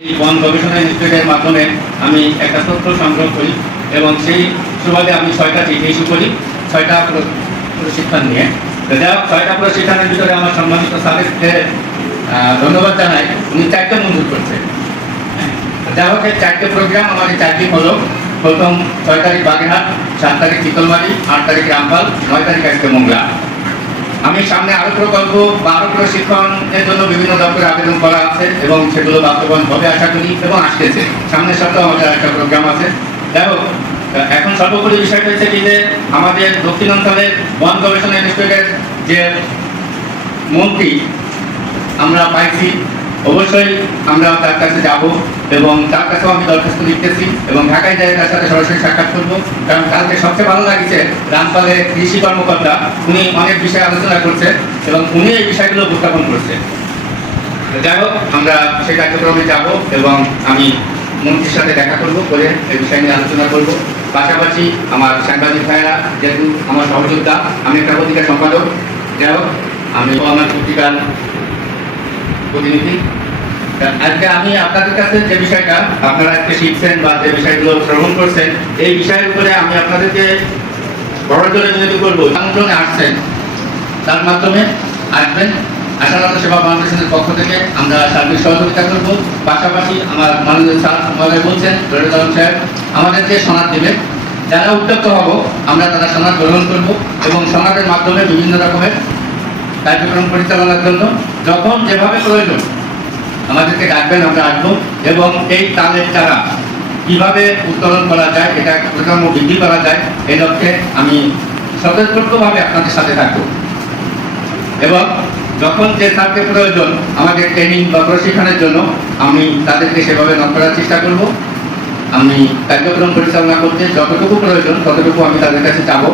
এই বন গবেষণা ইনস্টিটিউটের মাধ্যমে আমি একটা তথ্য সংগ্রহ করি এবং সেই সুবাদে আমি 6টা চিঠি ইস্যু করি, 6টা প্রশিক্ষণ নিয়ে। যাই হোক, 6টা প্রশিক্ষণের ভিতরে আমার সম্মানিত স্যারকে ধন্যবাদ জানাই, উনি 4টে মঞ্জুর করছে। যাই হোক, এই 4টে প্রোগ্রাম আমার এই 4টি হলো: প্রথম 6 তারিখ বাগেরহাট, 7 তারিখ চিতলমারি, 8 তারিখ রামপাল, 9 তারিখ আজকে মোংলা। আমি সামনে আরো প্রকল্প বা আরো প্রশিক্ষণের জন্য বিভিন্ন দপ্তরে আবেদন করা আছে এবং সেগুলো বাস্তবায়ন হবে আশা করি এবং আসতেছে। সামনের সপ্তাহে আমাদের একটা প্রোগ্রাম আছে। যাই হোক, এখন সর্বোপরি বিষয়টা হচ্ছে কি যে আমাদের দক্ষিণাঞ্চলের বন গবেষণা ইনস্টিটিউটের যে মন্ত্রী আমরা পাইছি, অবশ্যই আমরা তার কাছে যাব এবং তার কাছেও আমি দরখাস্ত লিখতেছি এবং ঢাকায় যাই তার সাথে সরাসরি সাক্ষাৎ করবো। কারণ কালকে সবচেয়ে ভালো লাগছে রামপালের কৃষি কর্মকর্তা, উনি অনেক বিষয়ে আলোচনা করছে এবং উনি এই বিষয়গুলো উপস্থাপন করছে। যাই হোক, আমরা সেই কার্যক্রমে যাব এবং আমি মন্ত্রীর সাথে দেখা করব, করে এই বিষয় নিয়ে আলোচনা করব। পাশাপাশি আমার সাংবাদিক ভাইয়েরা, যেহেতু আমার সহযোদ্ধা, আমি একটা পত্রিকা সম্পাদক, যাই হোক আমি আমার পত্রিকার প্রতিনিধি। আজকে আমি আপনাদের কাছে যে বিষয়টা আপনারা আজকে শিখছেন বা যে বিষয়গুলো শ্রবণ করছেন, এই বিষয়ের উপরে আমি আপনাদেরকে বড় জোরে বিনোদন করবো। আমন্ত্রণে আসছেন, তার মাধ্যমে আসবেন। আশারত সেবা ফাউন্ডেশনের পক্ষ থেকে আমরা সার্বিক সহযোগিতা করব। পাশাপাশি আমার মাননীয় স্যার মহোদয় বলছেন, রবিউল সাহেব আমাদেরকে সনদ দেবেন। যারা উদ্যুক্ত হব আমরা তারা সনদ গ্রহণ করব এবং সনদের মাধ্যমে বিভিন্ন রকমের কার্যক্রম পরিচালনার জন্য যখন যেভাবে প্রয়োজন আমাদেরকে ডাকবেন, আমরা আসবো এবং এই তালের চারা কিভাবে উত্তোলন করা যায়, এটা প্রজন্ম বৃদ্ধি করা যায়, এই লক্ষ্যে আমি সতর্কভাবে আপনাদের সাথে থাকবো এবং যখন যে স্যারকে প্রয়োজন আমাদের ট্রেনিং বা প্রশিক্ষণের জন্য আমি তাদেরকে সেভাবে নক করার চেষ্টা করব। আমি কার্যক্রম পরিচালনা করতে যতটুকু প্রয়োজন ততটুকু আমি তাদের কাছে যাব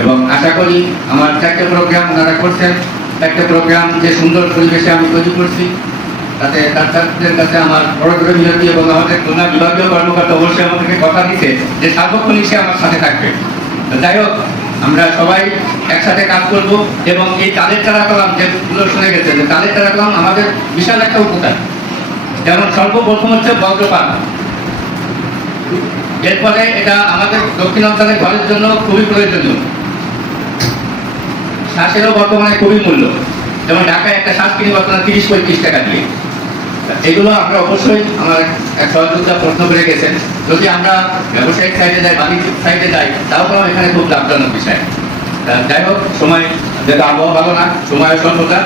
এবং আশা করি আমার 4টে প্রোগ্রাম ওনারা করছেন, 4টে প্রোগ্রাম যে সুন্দর পরিবেশে আমি তৈরি করছি, তাতে ডাক্তারদের কাছে আমার বড় করে বিরতি এবং আমাদের খুলনা বিভাগীয় কর্মকর্তা অবশ্যই আমাদেরকে কথা দিচ্ছে যে সার্বক্ষণিক সে আমার সাথে থাকবে। যাই হোক, আমরা সবাই একসাথে কাজ করব এবং এই তালের চারা কলাম যেগুলো শুনে গেছে, যে তালের চারা কলাম আমাদের বিশাল একটা উপকার। যেমন সর্বপ্রথম হচ্ছে বজ্রপাত, এরপরে এটা আমাদের দক্ষিণাঞ্চলের ঘরের জন্য খুবই প্রয়োজনীয়। শ্বাসেরও বর্তমানে খুবই মূল্য, যেমন ঢাকায় একটা শ্বাস কিনি বর্তমানে 30-35 টাকা দিয়ে। এগুলো আমরা অবশ্যই আমার এক সহযোগিতা প্রশ্ন করে গেছেন, যদি আমরা ব্যবসায়িক সাইডে যাই, বাণিজ্যিক সাইডে যাই, তারপরেও এখানে খুব লাভজনক বিষয়। যাই হোক, সময় যেটা আবহাওয়া ভালো না, সময় স্বল্পতা,